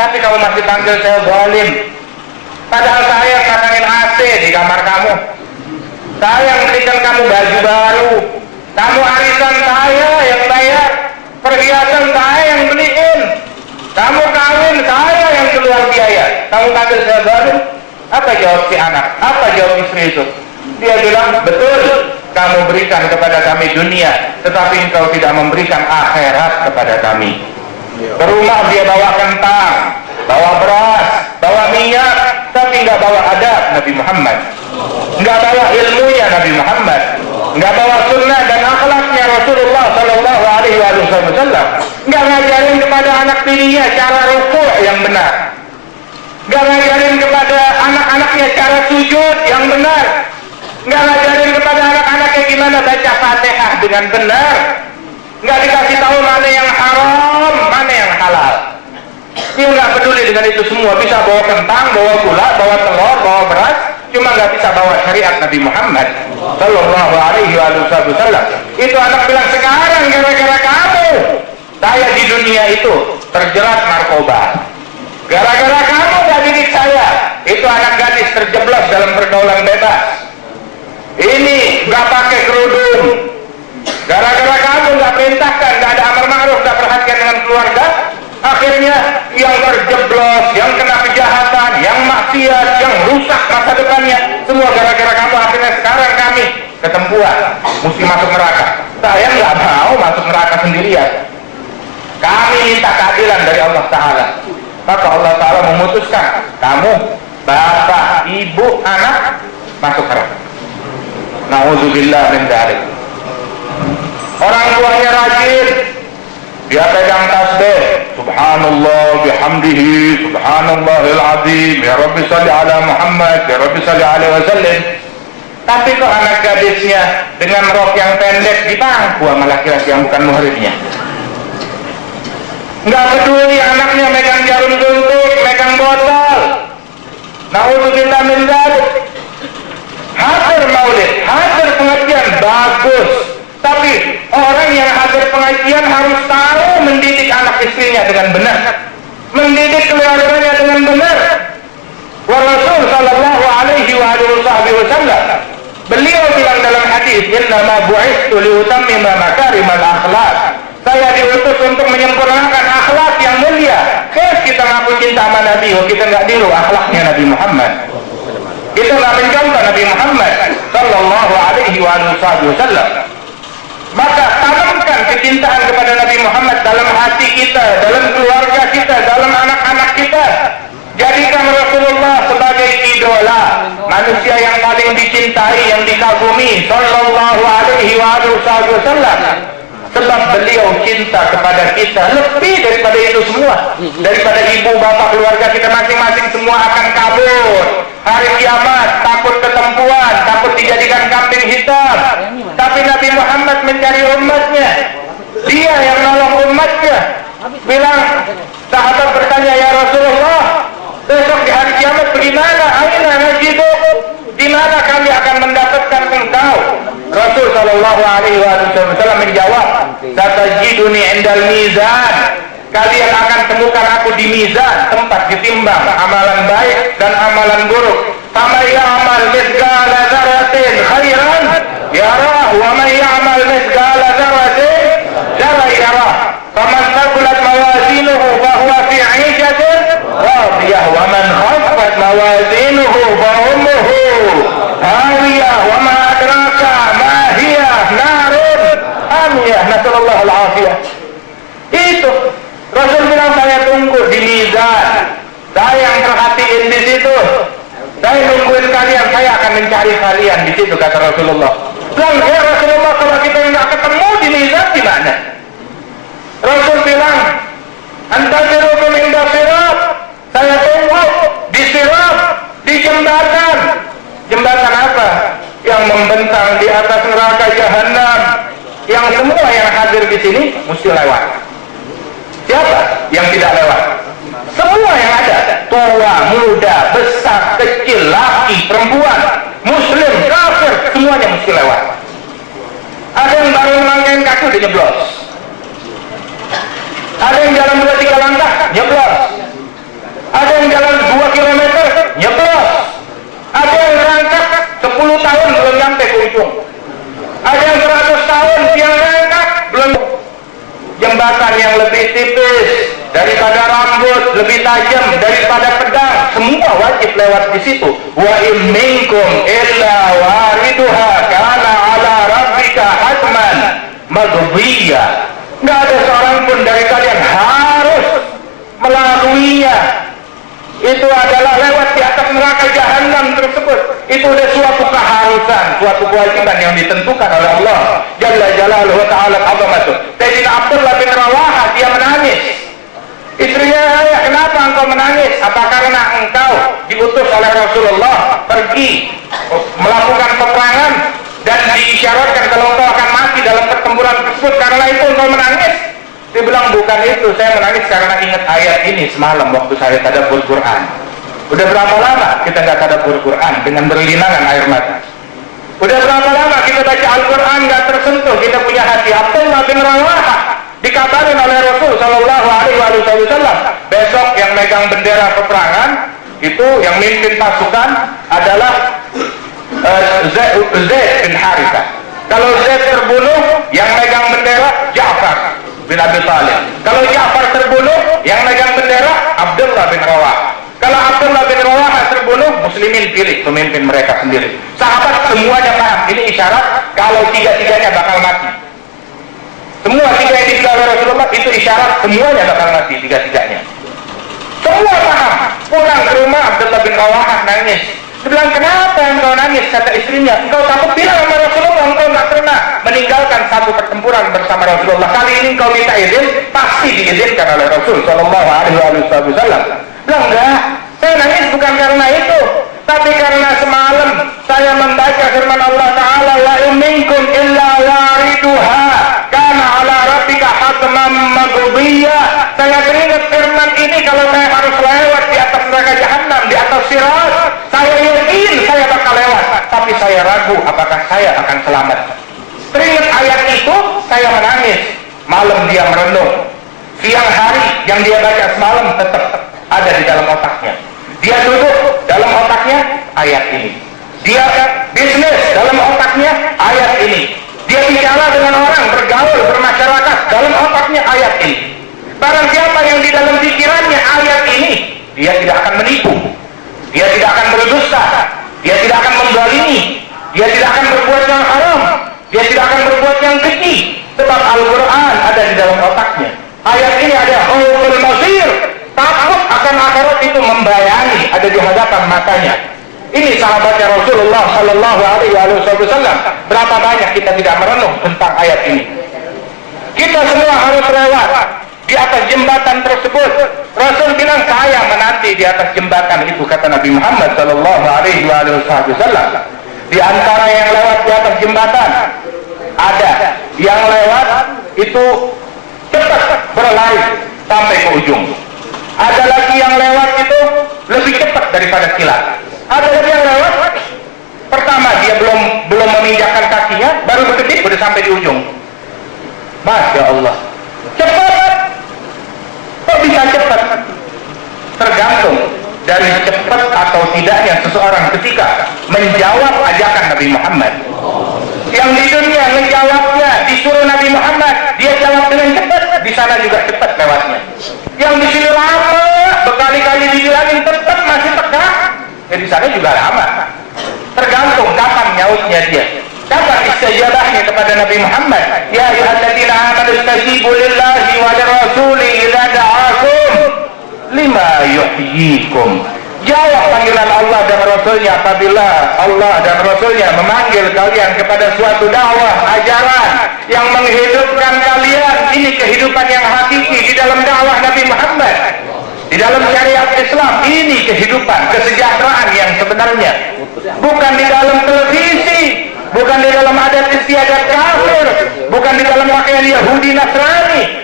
Tapi kamu masih panggil saya zalim. Padahal saya pasangin AC di kamar kamu. Saya yang belikan kamu baju baru. Kamu arisan saya yang bayar. Perhiasan saya yang beliin. Kamu kawin saya yang keluar biaya. Kamu panggil saya zalim. Apa jawab si anak? Apa jawab istri itu? Dia bilang, betul, kamu berikan kepada kami dunia, tetapi engkau tidak memberikan akhirat kepada kami. Ke rumah dia bawa kentang, bawa beras, bawa minyak, tapi nggak bawa adab Nabi Muhammad, nggak bawa ilmunya Nabi Muhammad, nggak bawa sunnah dan akhlaknya Rasulullah Sallallahu Alaihi Wasallam, nggak ngajarin kepada anak tirinya cara rukuk yang benar, nggak ngajarin kepada anak-anaknya cara sujud yang benar, nggak ngajarin kepada anak-anaknya gimana baca Fatihah dengan benar, nggak dikasih tahu mana yang haram, mana yang halal. Dia nggak peduli dengan itu semua, bisa bawa kentang, bawa gula, bawa telur, bawa beras, cuma nggak bisa bawa syariat Nabi Muhammad Sallallahu Alaihi Wasallam. Itu anak bilang, sekarang gara-gara kamu saya di dunia itu terjerat narkoba. Gara-gara kamu gak didik saya, itu anak gadis terjeblos dalam pergaulan bebas. Ini nggak pakai kerudung. Gara-gara kamu nggak perintahkan, nggak ada amar ma'ruf, nggak perhatian dengan keluarga, akhirnya yang terjeblos, yang kena kejahatan, yang maksiat, yang rusak masa depannya, semua gara-gara kamu. Akhirnya sekarang kami ketempuan, mesti masuk neraka. Saya nggak mau masuk neraka sendirian. Kami minta keadilan dari Allah Ta'ala. Maka Allah Ta'ala memutuskan, kamu, bapak, ibu, anak masuk neraka. Na'udzubillah min dzalik. Orang tuanya rajin, dia pegang tasbih, subhanallah bihamdihi, subhanallahil azim, ya Rabbi salli ala Muhammad, ya Rabbi salli alaihi wasallam. Tapi kok anak gadisnya dengan rok yang pendek di pangku sama laki-laki yang bukan muhrimnya. Nggak peduli anaknya megang jarum suntik, megang botol. Na'udzubillah min dzalik. Hadir maulid, hadir pengajian, bagus. Tapi orang yang hadir pengajian harus tahu mendidik anak istrinya dengan benar, mendidik keluarganya dengan benar. Wa Rasul Sallallahu Alaihi Wasallam, beliau bilang dalam hadis, innama bu'istu liutammima makarimal akhlak. Saya diutus untuk menyempurnakan akhlak yang mulia. Kita ngaku cinta sama Nabi, kita nggak niru akhlaknya Nabi Muhammad. Kita nggak mencontoh Nabi Muhammad Sallallahu Alaihi Wasallam. Maka tanamkan kecintaan kepada Nabi Muhammad dalam hati kita, dalam keluarga kita, dalam anak-anak kita. Jadikan Rasulullah sebagai idola, manusia yang paling dicintai, yang dikagumi Sallallahu Alaihi Wasallam. Sebab beliau cinta kepada kita lebih daripada itu semua, daripada ibu, bapak, keluarga kita masing-masing semua akan kabur. Hari kiamat takut ketempuan, takut dijadikan kambing hitam. Tapi Nabi Muhammad mencari umatnya, dia yang nolong umatnya. Bilang, sahabat bertanya, ya Rasulullah, besok di hari kiamat bagaimana? Aina najidu? Di mana kami akan mendapatkan engkau? Rasul Sallallahu Alaihi Wasallam menjawab, satajiduni indal mizan. Kalian akan temukan aku di mizan, tempat ditimbang amalan baik dan amalan buruk. Faman ya'mal mithqala dzarratin khairan yarah, wa man ya'mal mithqala dzarratin syarran yarah. Faman thaqulat mawazinuhu fa huwa fi 'ishatin radiyah, wa man khaffat mawazinuhu fa ummuhu hawiyah, wa ma adraka ma hiya narun hamiyah. Nasallallahu al-afiyah. Itu Rasul bilang, saya tunggu di mizan, saya yang perhatiin di situ, saya nungguin kalian, saya akan mencari kalian di situ, kata Rasulullah. Bilang, ya Rasulullah, kalau kita nggak ketemu di mizan di mana? Rasul bilang, antazirukum inda sirat, saya tunggu di sirat, di jembatan. Jembatan apa? Yang membentang di atas neraka Jahannam, yang semua yang hadir di sini mesti lewat. Siapa yang tidak lewat? Semua yang ada, tua, muda, besar, kecil, laki, perempuan, muslim, kafir, semuanya mesti lewat. Ada yang baru melangkahin kaki udah nyeblos. Ada yang jalan 2-3 langkah nyeblos. yang lebih tipis daripada rambut, lebih tajam daripada pedang, semua wajib lewat di situ. Wa in minkum illa wariduha kana ala rabbika hatman maqdiyya. Nggak ada seorang pun dari kalian harus melaluinya. Itu adalah lewat di atas neraka jahanam tersebut. Itu udah suatu keharusan, suatu kewajiban yang ditentukan oleh Allah Jalla Jalaluhu wa Ta'ala azamatuh. Sayyidina Abdullah bin Rawaha, dia menangis. Istrinya, kenapa engkau menangis? Apa karena engkau diutus oleh Rasulullah pergi melakukan peperangan dan diisyaratkan kalau engkau akan mati dalam pertempuran tersebut, karena itu engkau menangis? Dia bilang, bukan itu, saya menangis karena ingat ayat ini semalam waktu saya tadabbur Quran. Udah berapa lama kita nggak tadabbur Quran dengan berlinangan air mata? Udah berapa lama kita baca Al-Quran nggak tersentuh, kita punya hati? Abdullah bin Rawaha dikabarin oleh Rasul Shallallahu Alaihi Wasallam, besok yang megang bendera peperangan itu, yang mimpin pasukan adalah Zaid bin Harithah. Kalau Zaid terbunuh, yang megang bendera Ja'far bin Abi Thalib. Kalau Ja'far terbunuh, yang megang bendera Abdullah bin Rawaha. Kalau Abdullah bin Rawaha terbunuh, muslimin pilih pemimpin mereka sendiri. Sahabat semuanya paham, ini isyarat kalau tiga-tiganya bakal mati. Semua tiga yang dibilang oleh Rasulullah itu isyarat semuanya bakal mati, tiga-tiganya. Semua paham. Pulang ke rumah, Abdullah bin Rawaha nangis. Dia bilang, kenapa engkau nangis? Kata istrinya, engkau takut bilang sama Rasulullah engkau nggak pernah meninggalkan satu pertempuran bersama Rasulullah. Kali ini engkau minta izin, pasti diizinkan oleh Rasul Shallallahu Alaihi Wasallam. Bilang, enggak, saya nangis bukan karena itu, tapi karena semalam saya membaca firman Allah Ta'ala, wa in minkum illa wariduha kana ala rabbika hatman maqdiyya. Saya teringat firman ini, kalau saya harus lewat di atas neraka jahanam, di atas sirat, saya yakin saya bakal lewat, tapi saya ragu apakah saya akan selamat. Teringat ayat itu, saya menangis. Malam dia merenung, siang hari yang dia baca semalam tetap ada di dalam otaknya. Dia duduk, dalam otaknya ayat ini. Dia bisnis, dalam otaknya ayat ini. Dia bicara dengan orang, bergaul, bermasyarakat, dalam otaknya ayat ini. Barang siapa yang di dalam pikirannya ayat ini, dia tidak akan menipu, dia tidak akan berdusta, dia tidak akan menzalimi, dia tidak akan berbuat yang haram, dia tidak akan berbuat yang keji, sebab Al-Quran ada di dalam otaknya. Ayat ini ada khauful masir, takut akan akhirat itu membayangi, ada di hadapan matanya. Ini sahabatnya Rasulullah Sallallahu Alaihi Wasallam. Berapa banyak kita tidak merenung tentang ayat ini? Kita semua harus lewat di atas jembatan tersebut. Rasul bilang, saya menanti di atas jembatan itu, kata Nabi Muhammad Sallallahu Alaihi Wasallam. Di antara yang lewat di atas jembatan, ada yang lewat itu cepat berlari sampai ke ujung. Ada lagi yang lewat itu lebih cepat daripada kilat. Ada lagi yang lewat, pertama dia belum menginjakkan kakinya, baru berkedip udah sampai di ujung. Masya Allah, cepat. Kok bisa cepat? Tergantung dari cepat atau tidaknya seseorang ketika menjawab ajakan Nabi Muhammad. Yang di dunia menjawabnya, disuruh Nabi Muhammad, dia jawab dengan cepat, di sana juga cepat lewatnya. Yang di sini lama, berkali-kali dibilangin tetap masih tegak, ya di sana juga lama. Tergantung kapan nyautnya dia, kapan istajabahnya kepada Nabi Muhammad. Ya ayyuhalladzina amanu istajibu lillahi wa lirrasuli idza da'akum lima yuhyikum. Jawab panggilan Allah dan Rasulnya apabila Allah dan Rasulnya memanggil kalian kepada suatu dakwah, ajaran yang menghidupkan kalian. Ini kehidupan yang hakiki di dalam dakwah Nabi Muhammad, di dalam syariat Islam. Ini kehidupan, kesejahteraan yang sebenarnya, bukan di dalam televisi, bukan di dalam adat istiadat kafir, bukan di dalam pakaian Yahudi Nasrani,